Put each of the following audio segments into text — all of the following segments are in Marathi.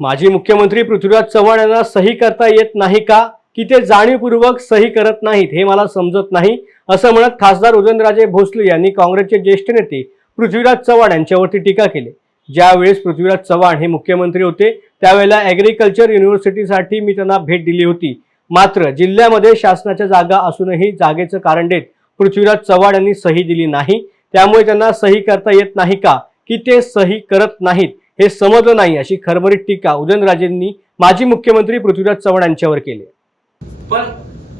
माजी मुख्यमंत्री पृथ्वीराज चव्हाण यांना सही करता येत नाही का, की ते जाणीवपूर्वक सही करत नाहीत हे मला समजत नाही, असं म्हणत खासदार उदयनराजे भोसले यांनी काँग्रेसचे ज्येष्ठ नेते पृथ्वीराज चव्हाण यांच्यावरती टीका केली। ज्यावेळेस पृथ्वीराज चव्हाण हे मुख्यमंत्री होते त्यावेळेला ॲग्रिकल्चर युनिव्हर्सिटीसाठी मी त्यांना भेट दिली होती, मात्र जिल्ह्यामध्ये शासनाच्या जागा असूनही जागेचं कारण देत पृथ्वीराज चव्हाण यांनी सही दिली नाही, त्यामुळे त्यांना सही करता येत नाही का, की ते सही करत नाहीत हे समजलं नाही, अशी खरबरीत टीका उदयनराजेंनी माजी मुख्यमंत्री पृथ्वीराज चव्हाण यांच्यावर केली। पण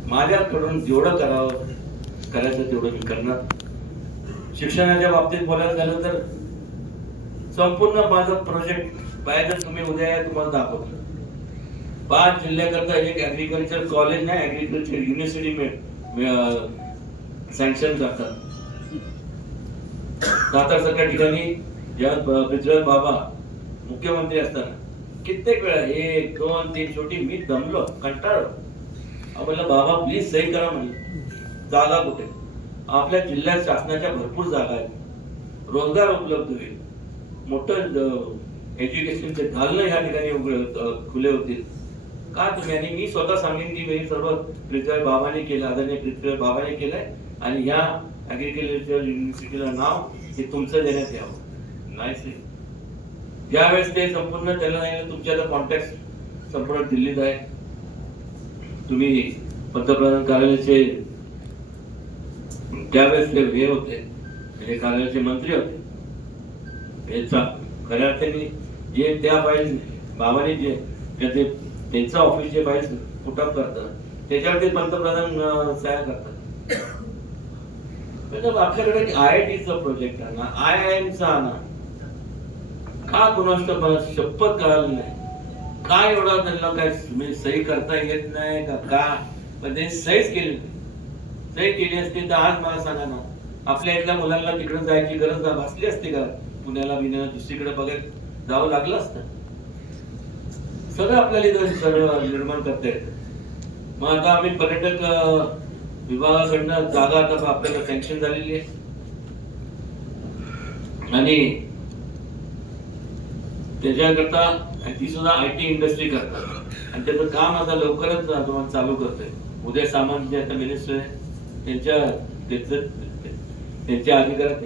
माझ्याकडून जेवढं करायचं तेवढं मी करणार। शिक्षणाच्या बाबतीत बोलायचं झालं तर संपूर्ण माझा प्रोजेक्ट पाहिजे तुम्ही उद्या तुम्हाला दाखवतो। 5 जिल्ह्याकरता एक ऍग्रीकल्चर कॉलेज नाही, ऍग्रीकल्चर युनिव्हर्सिटी सँक्शन करतात। सातारसारख्या ठिकाणी जेव्हा पृथ्वीराज बाबा मुख्यमंत्री असताना कित्येक वेळा 1, 2, 3 छोटी मी दमलो, कंटाळलो। आपल्याला बाबा प्लीज सही करा म्हणजे जागा कुठे? आपल्या जिल्ह्यात शासनाच्या भरपूर जागा आहेत, रोजगार उपलब्ध होईल, मोठं एज्युकेशनचे दालनं ह्या ठिकाणी खुले होतील का तुम्ही? आणि मी स्वतः सांगेन की मी सर्व पृथ्वीराज बाबांनी केलं, आदरणीय पृथ्वीराज बाबांनी केलंय आणि ह्या ऍग्रिकल्चर युनिव्हर्सिटीला नाव हे तुमचं देण्यात यावं। नाही ज्यावेळेस ते संपूर्ण त्याला नाही, तुमच्या कॉन्टॅक्ट संपूर्ण दिल्लीत आहे, तुम्ही पंतप्रधान कार्यालयाचे त्यावेळेस ते हे होते, म्हणजे कार्यालयाचे मंत्री होते, खऱ्या अर्थाने जे त्या फाईल बाबांनी जे त्यांचं ऑफिस जे फाईल पुटअप करतात त्याच्यावरती पंतप्रधान सह्या करतात। आपल्याकडे IITचा प्रोजेक्ट आहे ना, IIMचा ना, का कुणाष्ट शपथ कळालं नाही, काय एवढा त्यांना काय म्हणजे सही करता येत नाही का? पण त्यांनी सहीच केली नाही। सही केली असती तर आज मला सांगा ना, आपल्या इथल्या मुलांना तिकडे जायची गरज भासली असते का? पुण्याला बिण्याला दुसरीकडे बघत जावं लागलं असतं? सगळं आपल्याला इथं सगळं निर्माण करता येतं। मग आता आम्ही पर्यटक विभागाकडनं जागा आता आपल्याला सँक्शन झालेली आहे आणि त्याच्याकरता ती सुद्धा IT इंडस्ट्री करतात आणि त्याचं काम आता लवकरच तुम्हाला चालू करतोय। उदय सामंत जे आता मिनिस्टर आहे त्यांच्या अधिकारात